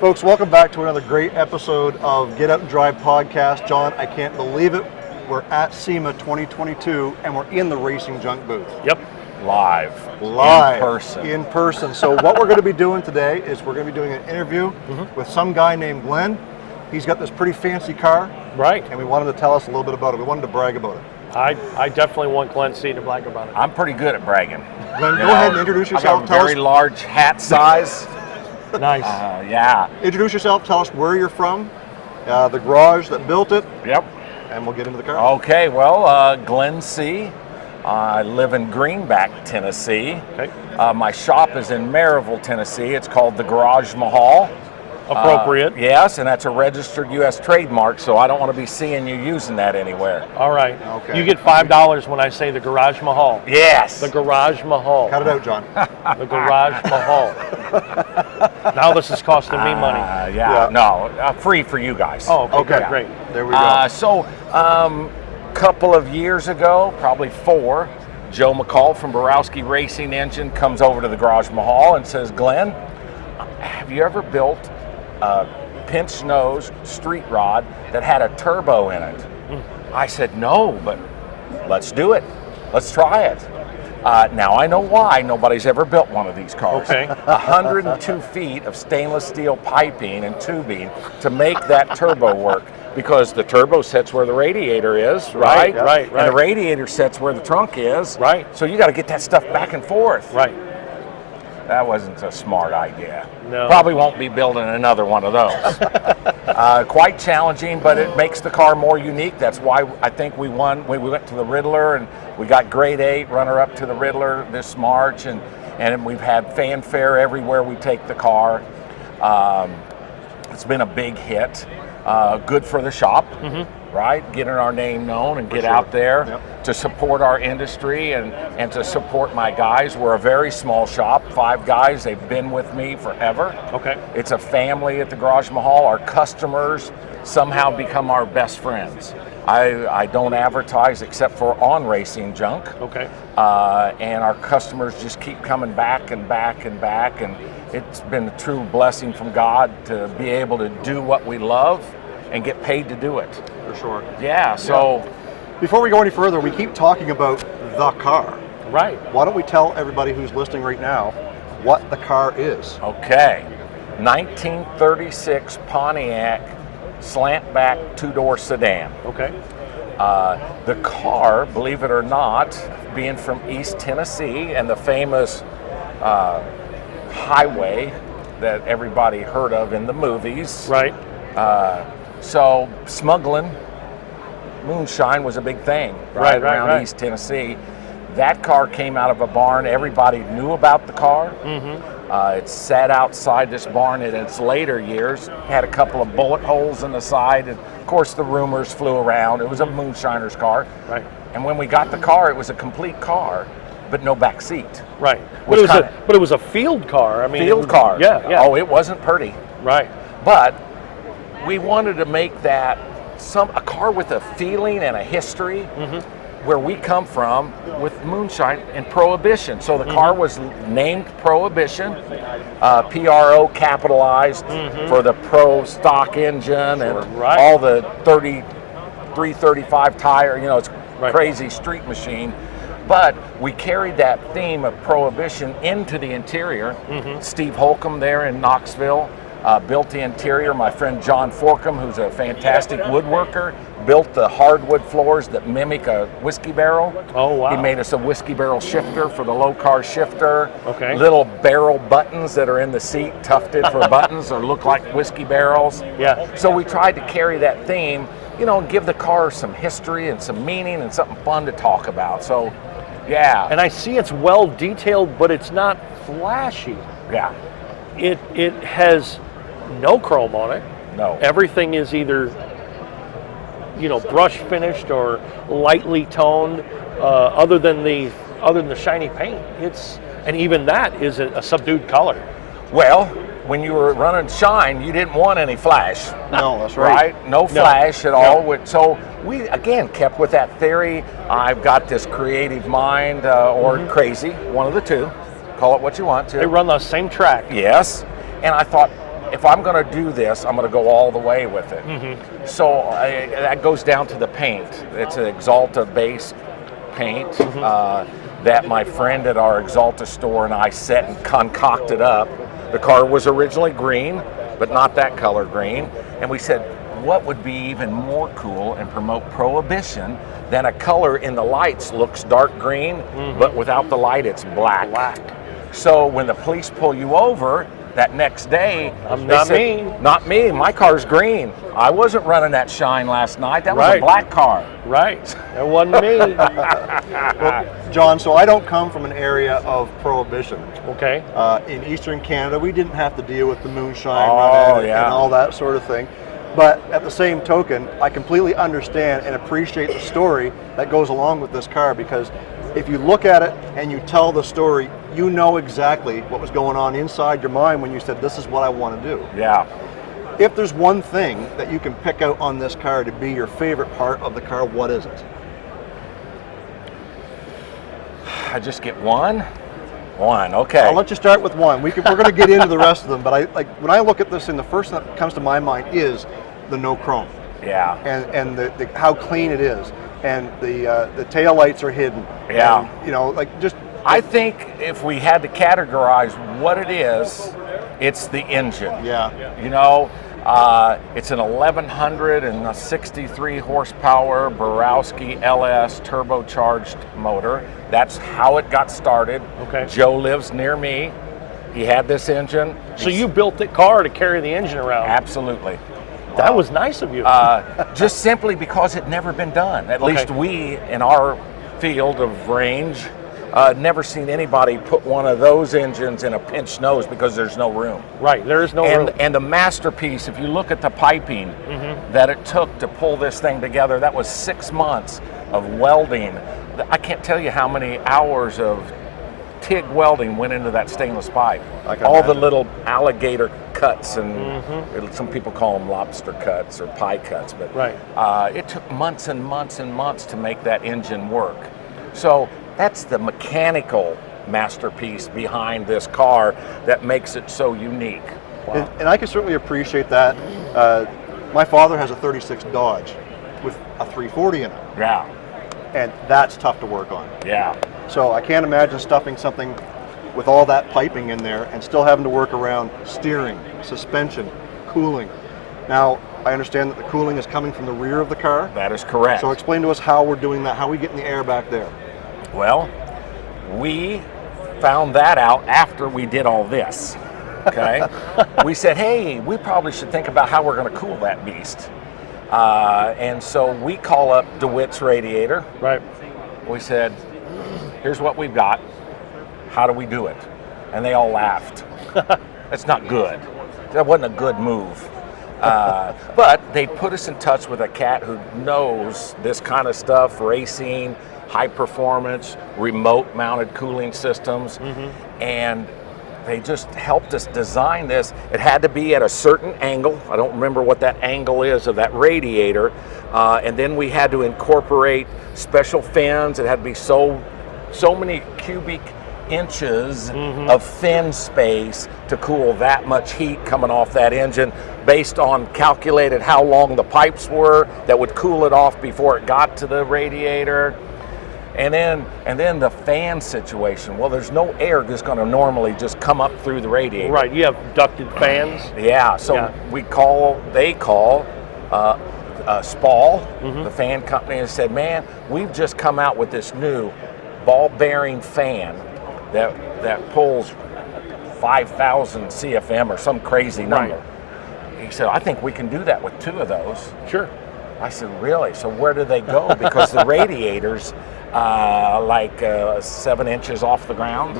Folks, welcome back to another great episode of Get.Out.N.Drive.Podcast. John, I can't believe it. We're at SEMA 2022 and we're in the Racing Junk booth. Yep. Live. In person. So what we're going to be doing today is we're going to be doing an interview with some guy named Glenn. He's got this pretty fancy car. Right. And we wanted to tell us a little bit about it. We wanted to brag about it. I definitely want Glenn C to brag about it. I'm pretty good at bragging. Glenn, go ahead and introduce yourself. I got a very large hat size. Nice. Yeah. Introduce yourself. Tell us where you're from, the garage that built it. Yep. And we'll get into the car. Okay, well, Glenn C. I live in Greenback, Tennessee. Okay. My shop is in Maryville, Tennessee. It's called the Garaj Mahal. Appropriate. Yes, and that's a registered U.S. trademark, so I don't want to be seeing you using that anywhere. All right. Okay. You get $5 when I say the Garaj Mahal. Yes. The Garaj Mahal. Cut it out, John. The Garaj Mahal. Now this is costing me money. No, free for you guys. Oh, okay. Okay. Great. There we go. So, couple of years ago, probably 4, Joe McCall from Borowski Racing Engine comes over to the Garaj Mahal and says, Glenn, have you ever built a pinch nose street rod that had a turbo in it? I said, no, but let's do it. Let's try it. Now I know why nobody's ever built one of these cars. Okay. 102 feet of stainless steel piping and tubing to make that turbo work, because the turbo sits where the radiator is, right? Right. And the radiator sits where the trunk is. Right. So you got to get that stuff back and forth. Right. That wasn't a smart idea. No. Probably won't be building another one of those. Quite challenging, but it makes the car more unique. That's why I think we won. We went to the Riddler and we got grade 8, runner up to the Riddler this March, and we've had fanfare everywhere we take the car. It's been a big hit. Good for the shop, right? Getting our name known and get out there to support our industry and to support my guys. We're a very small shop, 5 guys. They've been with me forever. Okay. It's a family at the Garaj Mahal. Our customers somehow become our best friends. I don't advertise except for on Racing Junk. Okay. And our customers just keep coming back and back and back, and it's been a true blessing from God to be able to do what we love and get paid to do it. For sure. Yeah, so... Before we go any further, we keep talking about the car. Right. Why don't we tell everybody who's listening right now what the car is? Okay. 1936 Pontiac slant-back 2-door sedan. Okay. The car, believe it or not, being from East Tennessee and the famous highway that everybody heard of in the movies. Right. So smuggling moonshine was a big thing around East Tennessee. That car came out of a barn. Everybody knew about the car. It sat outside this barn in its later years. Had a couple of bullet holes in the side, and of course the rumors flew around. It was a moonshiner's car. Right. And when we got the car, it was a complete car, but no back seat. Right. But it was a field car. I mean, Field car. Yeah. Oh, it wasn't pretty. Right. But we wanted to make that a car with a feeling and a history where we come from with moonshine and Prohibition. So the car was named Prohibition, PRO capitalized for the Pro stock engine and all the 335 tire, it's crazy street machine. But we carried that theme of Prohibition into the interior. Steve Holcomb there in Knoxville built the interior. My friend John Forkham, who's a fantastic woodworker, built the hardwood floors that mimic a whiskey barrel. Oh, wow. He made us a whiskey barrel shifter for the low car shifter. Okay. Little barrel buttons that are in the seat, tufted for buttons or look like whiskey barrels. Yeah. So we tried to carry that theme, and give the car some history and some meaning and something fun to talk about. So, yeah. And I see it's well detailed, but it's not flashy. Yeah. It has no chrome on it. No. Everything is either brush finished or lightly toned. Other than the shiny paint, and even that is a subdued color. Well, when you were running shine, you didn't want any flash. No, that's right. No flash at all. So we again kept with that theory. I've got this creative mind or crazy, one of the two. Call it what you want to. They run the same track. Yes. And I thought, if I'm going to do this, I'm going to go all the way with it. So that goes down to the paint. It's an Axalta base paint that my friend at our Axalta store and I set and concocted up. The car was originally green, but not that color green. And we said, what would be even more cool and promote prohibition than a color in the lights looks dark green, but without the light it's black. So when the police pull you over that next day, not me, my car's green. I wasn't running that shine last night, that was a black car. Right, that wasn't me. Well, John, so I don't come from an area of prohibition. Okay. In Eastern Canada, we didn't have to deal with the moonshine and all that sort of thing. But at the same token, I completely understand and appreciate the story that goes along with this car, because if you look at it and you tell the story, you know exactly what was going on inside your mind when you said, this is what I want to do. Yeah. If there's one thing that you can pick out on this car to be your favorite part of the car, what is it? I just get one? One, okay. I'll let you start with one. We're going to get into the rest of them, but when I look at this, and the first thing that comes to my mind is the no chrome. Yeah. And the how clean it is, and the tail lights are hidden. Yeah. And, I think if we had to categorize what it is, it's the engine. Yeah. It's an 1163 horsepower Borowski LS turbocharged motor. That's how it got started. Okay. Joe lives near me. He had this engine. So you built the car to carry the engine around? Absolutely. That was nice of you. Just simply because it never been done. At least we, in our field of range, never seen anybody put one of those engines in a pinched nose because there's no room. Right, there is no room. And the masterpiece, if you look at the piping that it took to pull this thing together, that was 6 months of welding. I can't tell you how many hours of TIG welding went into that stainless pipe. All the little alligator cuts, and some people call them lobster cuts or pie cuts, but it took months and months and months to make that engine work. So that's the mechanical masterpiece behind this car that makes it so unique. Wow. And I can certainly appreciate that. My father has a 36 Dodge with a 340 in it. Yeah. And that's tough to work on. Yeah. So I can't imagine stuffing something with all that piping in there and still having to work around steering, suspension, cooling. Now, I understand that the cooling is coming from the rear of the car. That is correct. So explain to us how we're doing that, how are we getting the air back there? Well, we found that out after we did all this, okay? We said, hey, we probably should think about how we're going to cool that beast. And so we call up DeWitt's Radiator. Right. We said, here's what we've got. How do we do it? And they all laughed. That's not good. That wasn't a good move. But they put us in touch with a cat who knows this kind of stuff, racing, high performance, remote mounted cooling systems. And they just helped us design this. It had to be at a certain angle. I don't remember what that angle is of that radiator. And then we had to incorporate special fins. It had to be so many cubic inches of fin space to cool that much heat coming off that engine, based on calculated how long the pipes were that would cool it off before it got to the radiator. And then the fan situation. Well, there's no air that's going to normally just come up through the radiator. Right, you have ducted fans. Yeah, so they call Spall, the fan company, and said, man, we've just come out with this new ball bearing fan that pulls 5,000 CFM or some crazy number. Right. He said, I think we can do that with 2 of those. Sure. I said, really? So where do they go? Because the radiators, 7 inches off the ground,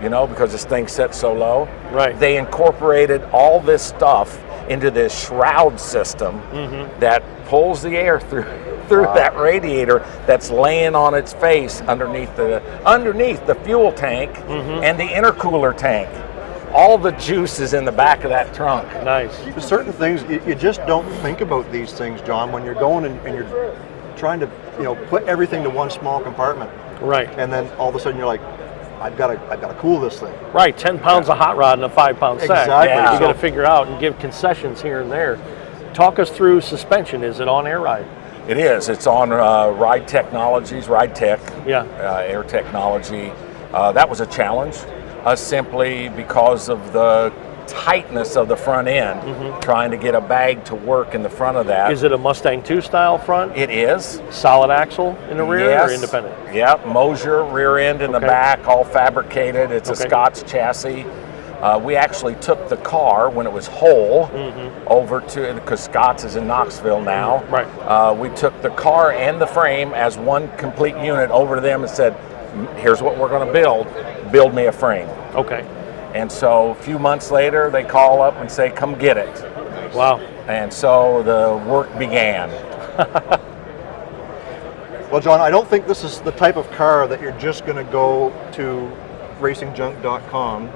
because this thing sits so low. Right. They incorporated all this stuff into this shroud system that pulls the air through that radiator that's laying on its face underneath the fuel tank and the intercooler tank. All the juice is in the back of that trunk. Nice. There's certain things you just don't think about these things, John, when you're going and you're trying to put everything to one small compartment. Right. And then all of a sudden you're like, I've got to cool this thing. Right, 10 pounds of hot rod in a 5-pound sack. Exactly. Yeah. You got to figure out and give concessions here and there. Talk us through suspension. Is it on air ride? It is. It's on Ride Technologies, Ride Tech, Yeah. Air Technology. That was a challenge, simply because of the tightness of the front end, trying to get a bag to work in the front of that. Is it a Mustang 2 style front? It is. Solid axle in the rear Yes. or independent? Yep, Mosier rear end in the Okay. back, all fabricated. It's a Okay. Scott's chassis. We actually took the car when it was whole over to, because Scott's is in Knoxville now. Right. We took the car and the frame as one complete unit over to them and said, here's what we're going to build me a frame. Okay. And so a few months later, they call up and say, come get it. Wow. And so the work began. Well, John, I don't think this is the type of car that you're just going to go to racingjunk.com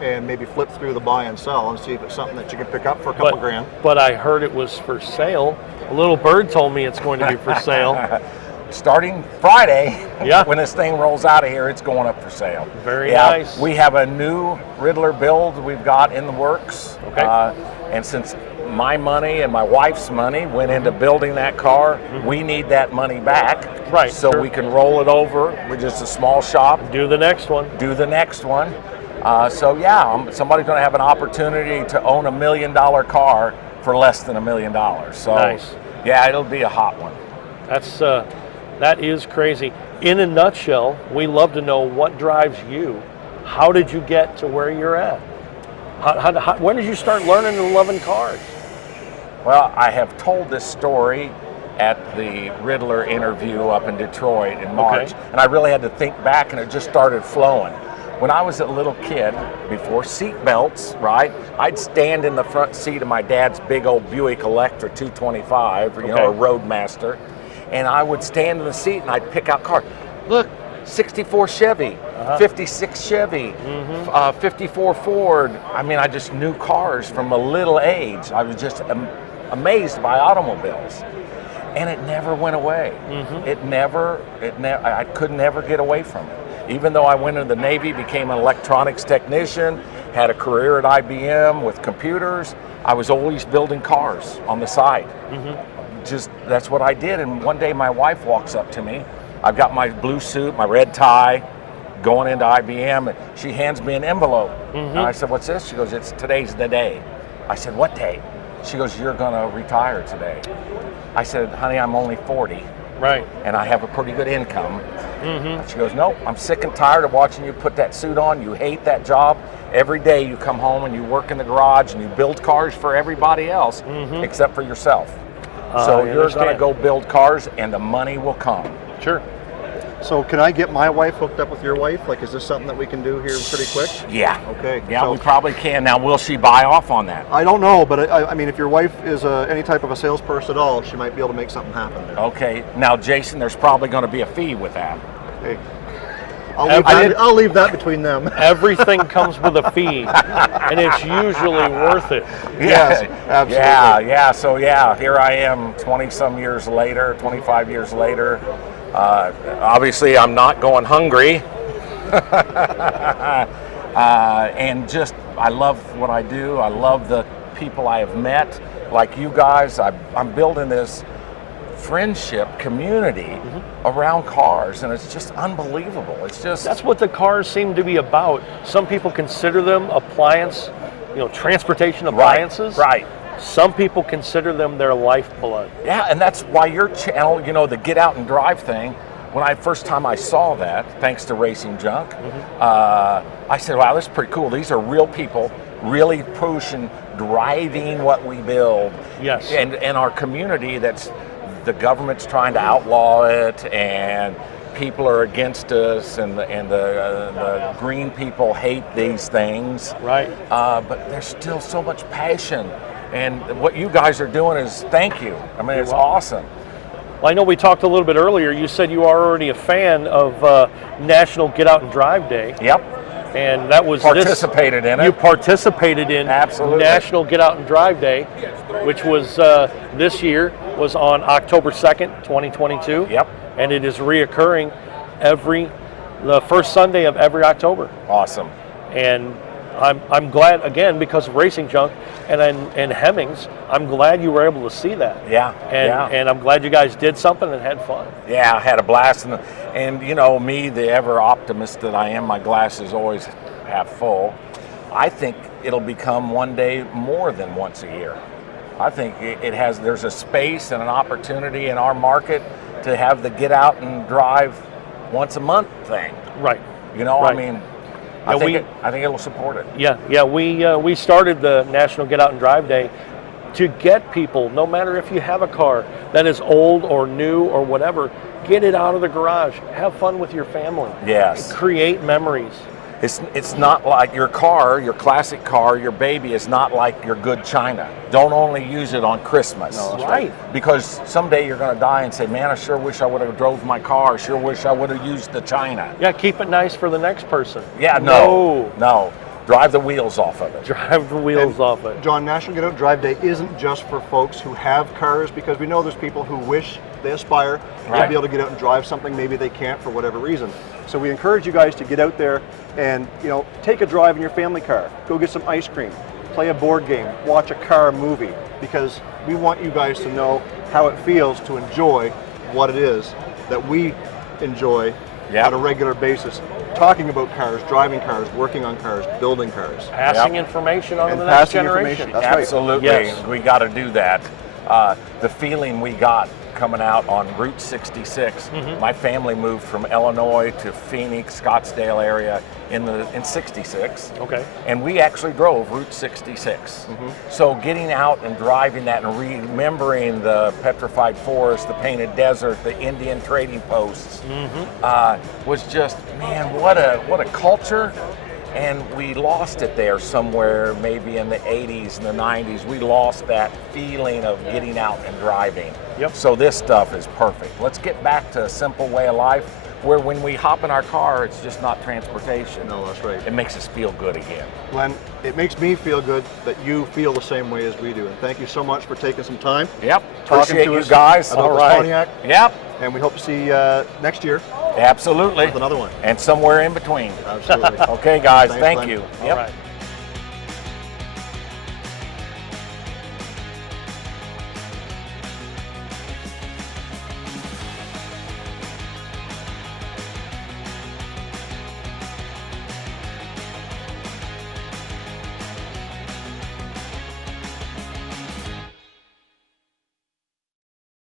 and maybe flip through the buy and sell and see if it's something that you can pick up for a couple grand. But I heard it was for sale. A little bird told me it's going to be for sale. Starting Friday, Yeah. when this thing rolls out of here, it's going up for sale. Very nice. We have a new Riddler build we've got in the works. Okay. And since my money and my wife's money went into building that car, we need that money back. Right, So sure. we can roll it over. We're just a small shop. Do the next one. Do the next one. Somebody's going to have an opportunity to own $1 million car for less than $1 million. So Nice. yeah, it'll be a hot one. That is crazy. In a nutshell, we love to know what drives you. How did you get to where you're at? When did you start learning and loving cars? Well, I have told this story at the Riddler interview up in Detroit in March, and I really had to think back, and it just started flowing. When I was a little kid, before seat belts, right, I'd stand in the front seat of my dad's big old Buick Electra 225, a Roadmaster, and I would stand in the seat and I'd pick out cars. Look, 64 Chevy, 56 Chevy, 54 Ford. I mean, I just knew cars from a little age. I was just amazed by automobiles. And it never went away. I could never get away from it. Even though I went into the Navy, became an electronics technician, had a career at IBM with computers, I was always building cars on the side. Just, that's what I did. And one day my wife walks up to me. I've got my blue suit, my red tie, going into IBM, and she hands me an envelope. And I said, what's this? She goes, today's the day. I said, what day? She goes, you're gonna retire today. I said, honey, I'm only 40. Right. And I have a pretty good income. She goes, nope, I'm sick and tired of watching you put that suit on. You hate that job. Every day you come home and you work in the garage and you build cars for everybody else except for yourself. So you're going to go build cars and the money will come. Sure. So can I get my wife hooked up with your wife? Like, is this something that we can do here pretty quick? Yeah. Okay. Yeah, so we probably can. Now, will she buy off on that? I don't know, but I mean, if your wife is any type of a salesperson at all, she might be able to make something happen there. Okay. Now, Jason, there's probably going to be a fee with that. Hey, I'll leave that between them. Everything comes with a fee, and it's usually worth it. Yes, absolutely. Yeah. So, here I am 20-some years later, 25 years later. Obviously, I'm not going hungry. And just, I love what I do. I love the people I have met, like you guys. I'm building this friendship community around cars, and it's just unbelievable. It's just, That's what the cars seem to be about. Some people consider them transportation appliances. Right. Some people consider them their lifeblood. Yeah, and that's why your channel, the Get Out and Drive thing, when first time I saw that, thanks to Racing Junk, I said, wow, this is pretty cool. These are real people really pushing, driving what we build. Yes. And our community, that's the government's trying to outlaw it, and people are against us, and the green people hate these things. Right. But there's still so much passion. And what you guys are doing is, thank you. I mean, it's awesome. Well, I know we talked a little bit earlier. You said you are already a fan of National Get Out and Drive Day. Yep. And that was participated in it. You participated in Absolutely. National Get Out and Drive Day, which was this year was on October 2nd, 2022. Yep. And it is reoccurring every the first Sunday of every October. Awesome. And I'm glad, again, because of Racing Junk and Hemmings, I'm glad you were able to see that. Yeah. And I'm glad you guys did something and had fun. Yeah, I had a blast. And you know, me, the ever optimist that I am, my glass is always half full. I think it'll become one day more than once a year. I think there's a space and an opportunity in our market to have the Get Out and Drive once a month thing. Right. You know, right. I mean, I think it'll support it. Yeah. We started the National Get Out and Drive Day to get people, no matter if you have a car that is old or new or whatever, get it out of the garage. Have fun with your family. Yes. Create memories. It's not like your car, your classic car, your baby is not like your good China. Don't only use it on Christmas. No, that's right. Because someday you're going to die and say, man, I sure wish I would have drove my car. I sure wish I would have used the China. Yeah, keep it nice for the next person. Yeah, no. Drive the wheels off of it. Drive the wheels off it. John, National Get Out Drive Day isn't just for folks who have cars, because we know there's people who wish, they aspire to be able to get out and drive something. Maybe they can't for whatever reason. So we encourage you guys to get out there and, you know, take a drive in your family car. Go get some ice cream, play a board game, watch a car movie, because we want you guys to know how it feels to enjoy what it is that we enjoy on a regular basis. Talking about cars, driving cars, working on cars, building cars. Passing information on to the next generation. That's Absolutely. right. Yes. We got to do that. The feeling we got coming out on Route 66. My family moved from Illinois to Phoenix, Scottsdale area in 66. Okay. And we actually drove Route 66. So getting out and driving that and remembering the petrified forest, the painted desert, the Indian trading posts, was just, man, what a culture. And we lost it there somewhere, maybe in the 80s and the 90s. We lost that feeling of getting out and driving. Yep. So this stuff is perfect. Let's get back to a simple way of life where when we hop in our car, it's just not transportation. No, that's right. It makes us feel good again. Glenn, it makes me feel good that you feel the same way as we do. And thank you so much for taking some time. Yep. Talking Appreciate to you us guys. about All this Pontiac. Yep. And we hope to see next year Absolutely. with another one. And somewhere in between. Absolutely. Okay, guys. Thanks, Thank Glenn. you. All right.